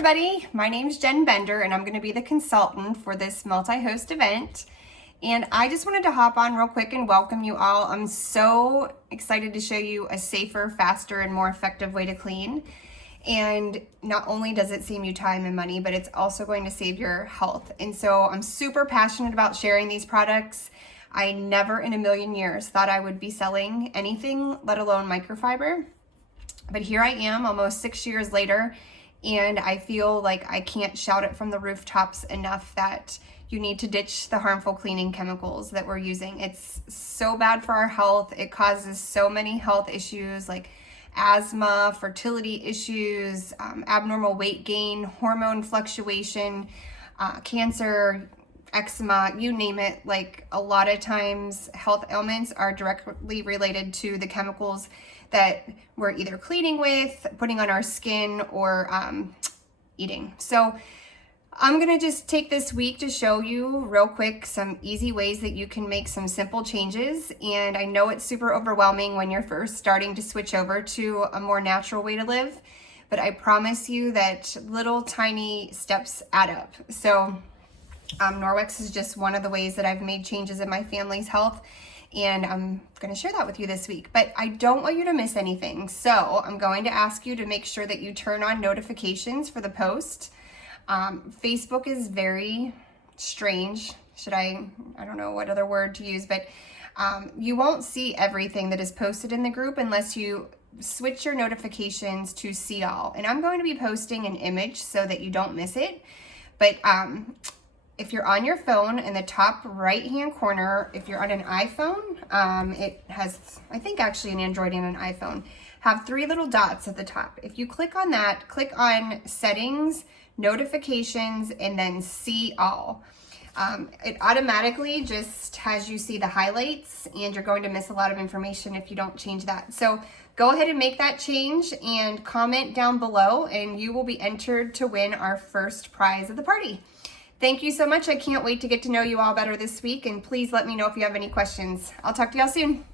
everybody, my name is Jen Bender and I'm going to be the consultant for this multi-host event. And I just wanted to hop on real quick and welcome you all. I'm so excited to show you a safer, faster, and more effective way to clean. And not only does it save you time and money, but it's also going to save your health. And so I'm super passionate about sharing these products. I never in a million years thought I would be selling anything, let alone microfiber. But here I am almost 6 years later, and I feel like I can't shout it from the rooftops enough that you need to ditch the harmful cleaning chemicals that we're using. It's so bad for our health. It causes so many health issues like asthma, fertility issues, abnormal weight gain, hormone fluctuation, cancer, eczema, you name it. Like a lot of times health ailments are directly related to the chemicals that we're either cleaning with, putting on our skin, or eating. So I'm gonna just take this week to show you real quick some easy ways that you can make some simple changes. And I know it's super overwhelming when you're first starting to switch over to a more natural way to live, but I promise you that little tiny steps add up. So Norwex is just one of the ways that I've made changes in my family's health, and I'm going to share that with you this week. But I don't want you to miss anything, so I'm going to ask you to make sure that you turn on notifications for the post. Facebook is very strange. I don't know what other word to use, but you won't see everything that is posted in the group unless you switch your notifications to see all. And I'm going to be posting an image so that you don't miss it. But if you're on your phone in the top right hand corner, if you're on an iPhone, it has, I think actually an Android and an iPhone, have 3 little dots at the top. If you click on that, click on settings, notifications, and then see all. It automatically just has you see the highlights, and you're going to miss a lot of information if you don't change that. So go ahead and make that change and comment down below, and you will be entered to win our first prize of the party. Thank you so much. I can't wait to get to know you all better this week, and please let me know if you have any questions. I'll talk to y'all soon.